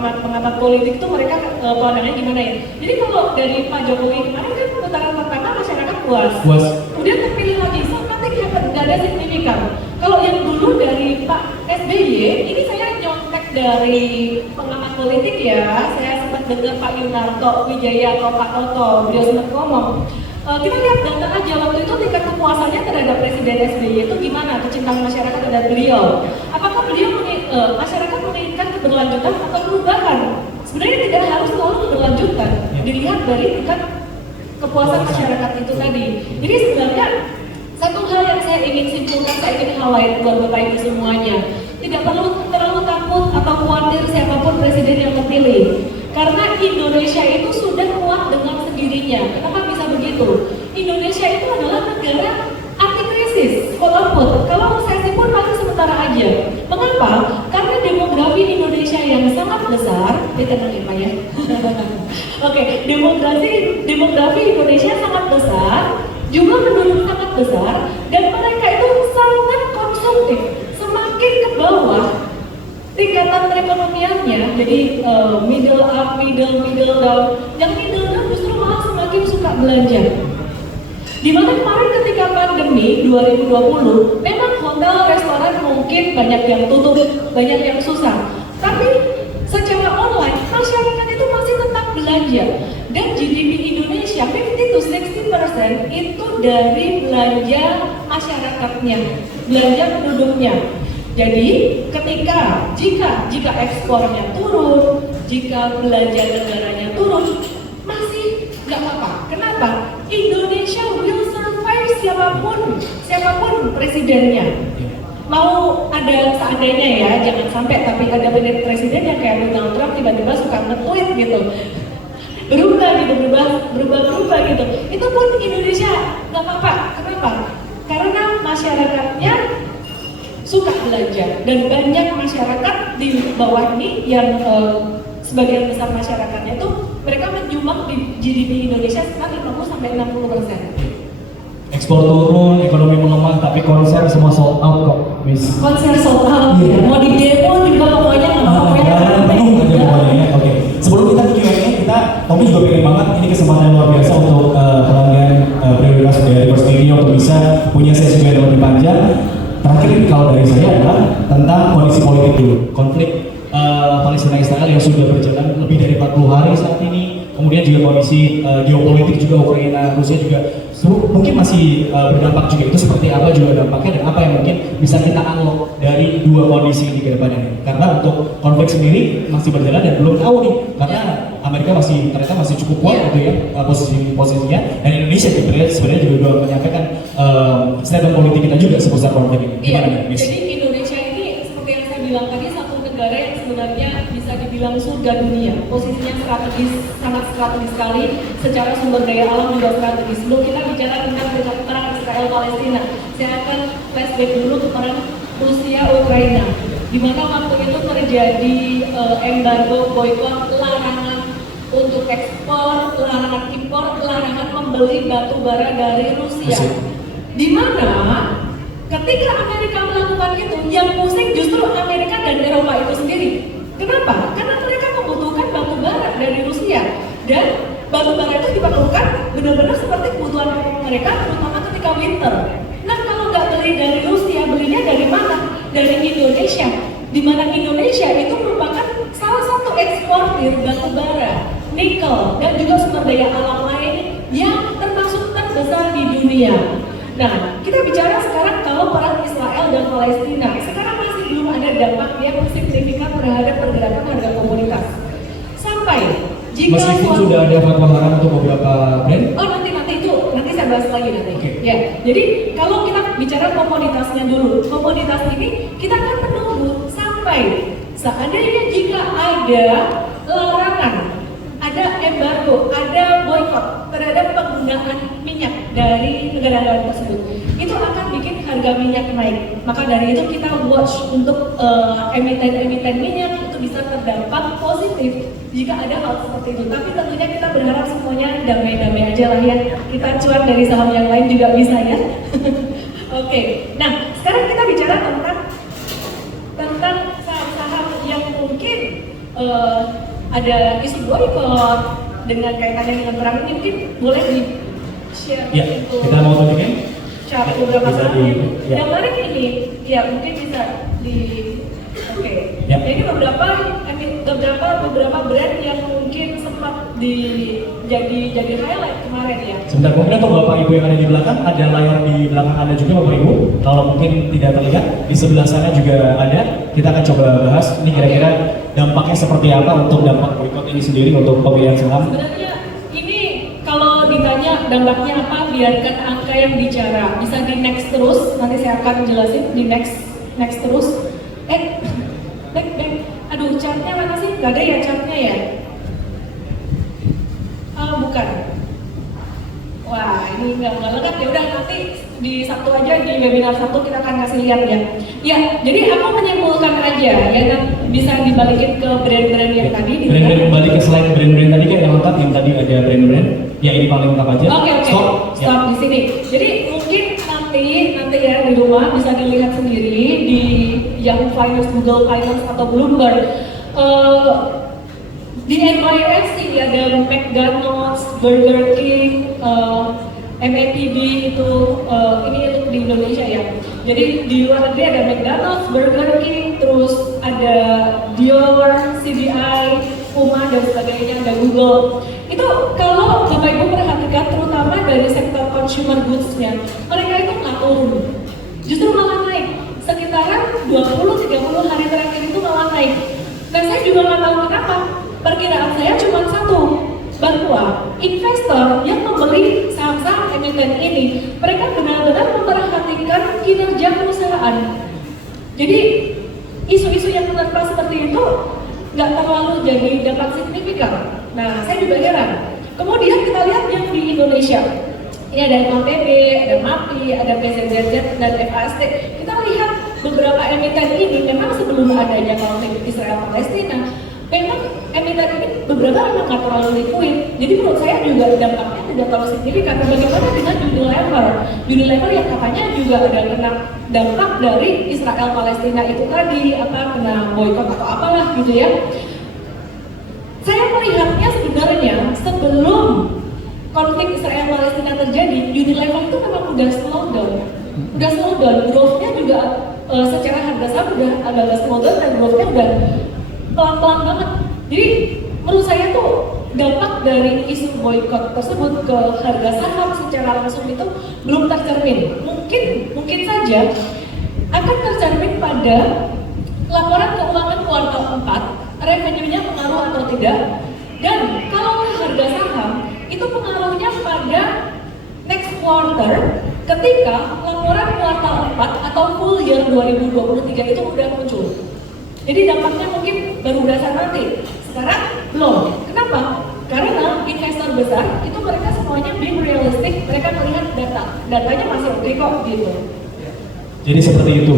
pengamat politik tuh mereka pandangannya gimana ya. Jadi kalau dari Pak Jokowi kemarin kan putaran pertama masyarakat puas. Kemudian terpilih lagi, something happened, nggak ada signifikan. Kalau yang dulu dari Pak SBY, ini saya nyontek dari pengamat politik ya, saya sempat dengar Pak Yunarto Wijaya atau Pak Toto, beliau sempat ngomong, kita lihat data aja waktu itu tingkat kepuasannya terhadap Presiden SBY itu gimana, kecintaan masyarakat terhadap beliau. Apakah beliau masyarakat menginginkan keberlanjutan atau perubahan? Sebenarnya tidak harus selalu keberlanjutan, dilihat dari tingkat kepuasan masyarakat itu tadi. Jadi sebenarnya satu hal yang saya ingin simpulkan, saya ingin highlight buat Bapak Ibu semuanya, tidak perlu terlalu takut atau khawatir siapapun presiden yang terpilih. Karena Indonesia itu sudah kuat dengan sendirinya. Kenapa bisa begitu? Indonesia itu adalah negara anti krisis, quote-unquote. Kalau resesi pun masih sementara aja. Mengapa? Karena demografi Indonesia yang sangat besar, ditenangin Pak ya. Oke, demografi Indonesia sangat besar, juga penduduk sangat besar, dan mereka itu sangat konsumtif. Semakin ke bawah tingkatan perekonomiannya, jadi middle up, middle down. Yang middle down justru malah semakin suka belanja. Dimana kemarin ketika pandemi 2020, memang hotel, restoran mungkin banyak yang tutup, banyak yang susah. Tapi secara online, masyarakat itu masih tetap belanja. Dan GDP Indonesia 50-60% itu dari belanja masyarakatnya, belanja penduduknya. Jadi jika ekspornya turun, jika belanja negaranya turun, masih nggak apa-apa. Kenapa? Indonesia will survive siapapun presidennya. Mau ada seandainya ya, jangan sampai tapi ada presiden yang kayak Donald Trump tiba-tiba suka nge-tweet gitu, berubah gitu. Itu pun Indonesia nggak apa-apa. Kenapa? Karena masyarakatnya suka belanja, dan banyak masyarakat di bawah ini yang sebagian besar masyarakatnya itu mereka menyumbang di GDP Indonesia sekitar 50-60%. Ekspor turun, ekonomi melemah, tapi konser semua sold out kok, Miss. Konser sold out, mau di demo juga pokoknya nggak apa-apa ya. Penuh aja pokoknya. Oke. Sebelum kita ke Q&A, Tommy juga pengen banget ini kesempatan luar biasa untuk pelanggan prioritas dari First Media untuk bisa punya sesi yang lebih panjang. Terakhir ini kalau dari saya adalah tentang kondisi politik dulu, konflik Palestina Israel yang sudah berjalan lebih dari 40 hari saat ini, kemudian juga kondisi geopolitik juga Ukraina Rusia juga mungkin masih berdampak juga. Itu seperti apa juga dampaknya dan apa yang mungkin bisa kita unlock dari dua kondisi ini ke depannya. Karena untuk konflik sendiri masih berjalan dan belum tahu nih, karena Amerika ternyata masih cukup kuat gitu ya posisinya, dan Indonesia sebenarnya juga sudah menyampaikan statement politik kita juga seputar konflik ini. Gimana nih, Miss? Jadi Indonesia ini seperti yang saya bilang tadi, satu negara yang sebenarnya bisa dibilang surga dunia. Posisinya strategis, sangat strategis sekali. Secara sumber daya alam juga strategis. Sebelum kita bicara tentang perang Israel Palestina, saya akan flashback dulu ke perang Rusia Ukraina, di mana waktu itu terjadi embargo, boykot, larangan untuk ekspor, larangan impor, larangan membeli batu bara dari Rusia. Di mana ketika Amerika melakukan itu, yang pusing justru Amerika dan Eropa itu sendiri. Kenapa? Karena mereka membutuhkan batu bara dari Rusia, dan batu bara itu diperlukan benar-benar seperti kebutuhan mereka, terutama ketika winter. Nah, kalau nggak beli dari Rusia, belinya dari mana? Dari Indonesia, di mana Indonesia itu merupakan salah satu eksportir batu bara, nikel, dan juga sumber daya alam lain yang termasuk terbesar di dunia. Nah, kita bicara sekarang kalau perang Israel dan Palestina, sekarang masih belum ada dampak yang signifikan terhadap pergerakan harga komoditas. Sampai jika meskipun sudah ada fatwa haram untuk beberapa brand. Oh, nanti saya bahas lagi nanti. Okay. Ya, jadi kalau kita bicara komoditasnya dulu, komoditas ini kita akan menunggu sampai seandainya jika ada larangan, ada embargo, ada boykot terhadap penggunaan minyak dari negara-negara tersebut, itu akan bikin harga minyak naik. Maka dari itu kita watch untuk emiten-emiten minyak itu bisa terdampak positif jika ada hal seperti itu. Tapi tentunya kita berharap semuanya damai-damai aja lah ya. Kita cuan dari saham yang lain juga bisa ya. Oke. Nah, sekarang kita bicara tentang saham-saham yang mungkin ada isu boykot dengan kaitannya dengan perang ini, mungkin boleh di share Ya, untuk kita mau tunjukin. chat beberapa Bisa saatnya. ya. Yang menarik ini, ya mungkin bisa di oke. Ya. Ini beberapa brand yang mungkin sempat jadi highlight kemarin ya. Sebentar, mungkin untuk Bapak Ibu yang ada di belakang, ada layar di belakang Anda juga Bapak Ibu. Kalau mungkin tidak terlihat, di sebelah sana juga ada. Kita akan coba bahas ini kira-kira dampaknya seperti apa untuk dampak boykot ini sendiri untuk pemilihan saham. Sebenarnya ini kalau ditanya dampaknya apa, biarkan angka yang bicara. Bisa di next terus, nanti saya akan jelasin di next terus. Back. Aduh, chartnya mana sih? Gak ada ya chartnya ya? Bukan. Wah, ini nggak lengkap ya. Udah nanti di Sabtu aja, di webinar Sabtu kita akan kasih lihat ya. Ya, jadi aku menyimpulkan aja ya, dan bisa dibalikin ke brand-brand yang tadi. Brand-brand kembali ke slide brand-brand tadi kayak yang lengkap, yang tadi ada brand-brand. Ya ini paling lengkap aja. Oke. Stop di sini. Jadi mungkin nanti ya di rumah bisa dilihat sendiri di Yahoo Finance, Google Finance atau Bloomberg. Di NYSE ada McDonald's, Burger King, MAPD itu ini untuk di Indonesia ya. Jadi di luar negeri ada McDonald's, Burger King, terus ada Dior, CDI, Puma dan sebagainya, ada Google. Itu kalau Bapak Ibu perhatikan terutama dari sektor consumer goods-nya, mereka itu nggak turun, justru malah naik. Sekitaran 20-30 hari terakhir itu malah naik. Dan saya juga nggak tahu kenapa. Perkiraan saya cuma satu, bahwa investor yang membeli saham-saham emiten ini, mereka benar-benar memperhatikan kinerja perusahaan. Jadi isu-isu yang menerpa seperti itu nggak terlalu jadi dampak signifikan. Nah, saya juga heran. Kemudian kita lihat yang di Indonesia. Ini ada MAPB, ada MAPI, ada PZZZ, dan FAST. Kita lihat beberapa emiten ini memang sebelum adanya konflik Israel-Palestina, memang emiten ini beberapa memang nggak terlalu liquid. Jadi menurut saya juga dampaknya tidak terlalu signifikan. Bagaimana dengan Unilever? Unilever yang katanya juga ada kena dampak dari Israel-Palestina itu tadi, kena boykot atau apalah gitu ya. Saya melihatnya sebenarnya sebelum konflik Israel-Palestina terjadi, Unilever itu memang udah slow down, growth-nya juga secara harga saham udah agak slow down dan growth-nya udah pelan-pelan banget. Jadi menurut saya tuh dampak dari isu boykot tersebut ke harga saham secara langsung itu belum tercermin. Mungkin saja akan tercermin pada laporan keuangan kuartal 4, revenue-nya pengaruh atau tidak. Dan kalau harga saham itu pengaruhnya pada next quarter ketika laporan kuartal 4 atau full year 2023 itu udah muncul. Jadi dampaknya mungkin baru berasa nanti. Sekarang belum. Kenapa? Karena investor besar itu mereka semuanya being realistic, mereka melihat datanya masih oke kok gitu. Jadi seperti itu.